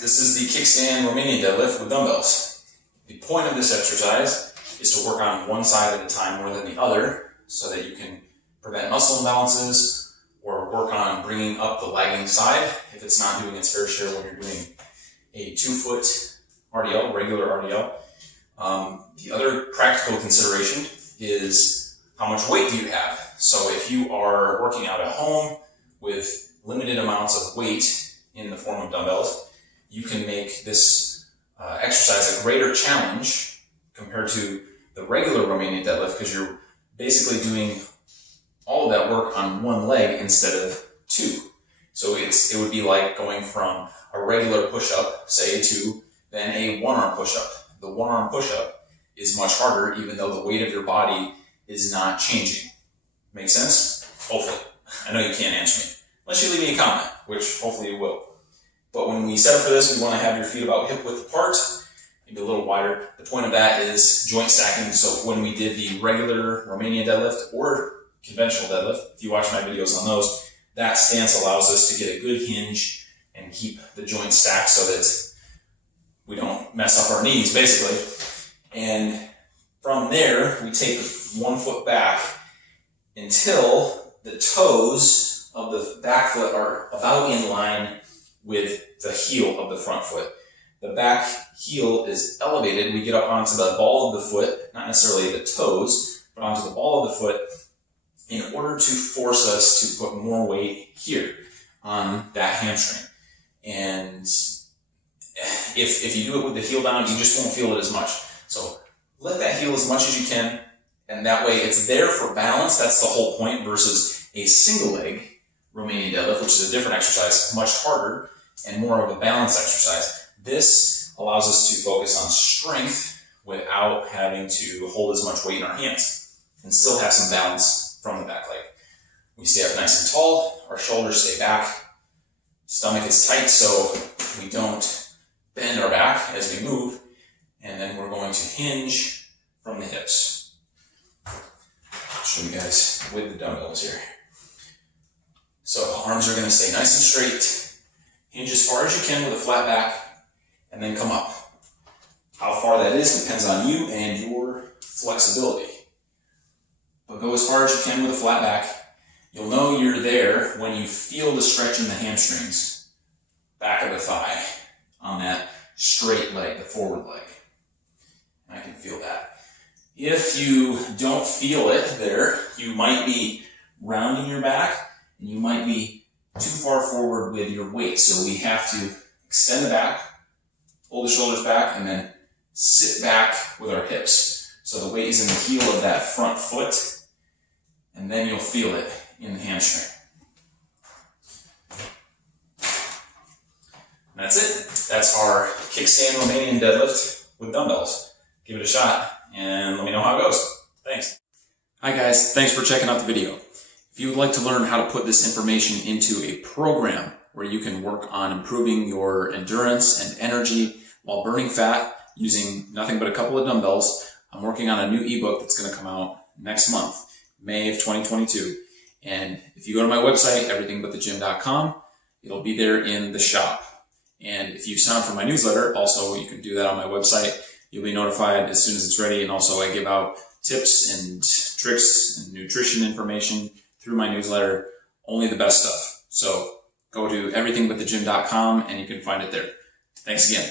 this is the Kickstand Romanian deadlift with dumbbells. The point of this exercise is to work on one side at a time more than the other so that you can prevent muscle imbalances or work on bringing up the lagging side if it's not doing its fair share when you're doing a 2-foot RDL, regular RDL. The other practical consideration is how much weight do you have? So if you are working out at home with limited amounts of weight in the form of dumbbells, you can make this exercise a greater challenge compared to the regular Romanian deadlift because you're basically doing all of that work on one leg instead of two. So it would be like going from a regular push-up, say, to then a one-arm push-up. The one-arm push-up is much harder even though the weight of your body is not changing. Make sense? Hopefully. I know you can't answer me. Unless you leave me a comment, which hopefully you will. But when we set up for this, we want to have your feet about hip width apart, maybe a little wider. The point of that is joint stacking. So when we did the regular Romanian deadlift or conventional deadlift, if you watch my videos on those, that stance allows us to get a good hinge and keep the joints stacked so that we don't mess up our knees, basically. And from there, we take 1 foot back until the toes of the back foot are about in line with the heel of the front foot. The back heel is elevated. We get up onto the ball of the foot, not necessarily the toes, but onto the ball of the foot in order to force us to put more weight here on that hamstring. And if you do it with the heel down, you just won't feel it as much. So lift that heel as much as you can, and that way it's there for balance. That's the whole point versus a single leg Romanian deadlift, which is a different exercise, much harder and more of a balance exercise. This allows us to focus on strength without having to hold as much weight in our hands and still have some balance from the back leg. We stay up nice and tall, our shoulders stay back, stomach is tight so we don't bend our back as we move, and then we're going to hinge from the hips. I'll show you guys with the dumbbells here. So arms are going to stay nice and straight, hinge as far as you can with a flat back, and then come up. How far that is depends on you and your flexibility. But go as far as you can with a flat back. You'll know you're there when you feel the stretch in the hamstrings, back of the thigh, on that straight leg, the forward leg. I can feel that. If you don't feel it there, you might be rounding your back and you might be too far forward with your weight. So we have to extend the back, pull the shoulders back, and then sit back with our hips. So the weight is in the heel of that front foot, and then you'll feel it in the hamstring. And that's it. That's our Kickstand Romanian deadlift with dumbbells. Give it a shot and let me know how it goes. Thanks. Hi guys, thanks for checking out the video. If you would like to learn how to put this information into a program where you can work on improving your endurance and energy while burning fat using nothing but a couple of dumbbells, I'm working on a new ebook that's going to come out next month, May of 2022. And if you go to my website, everythingbutthegym.com, it'll be there in the shop. And if you sign up for my newsletter, also you can do that on my website. You'll be notified as soon as it's ready. And also I give out tips and tricks and nutrition information through my newsletter, only the best stuff. So go to everythingbutthegym.com and you can find it there. Thanks again.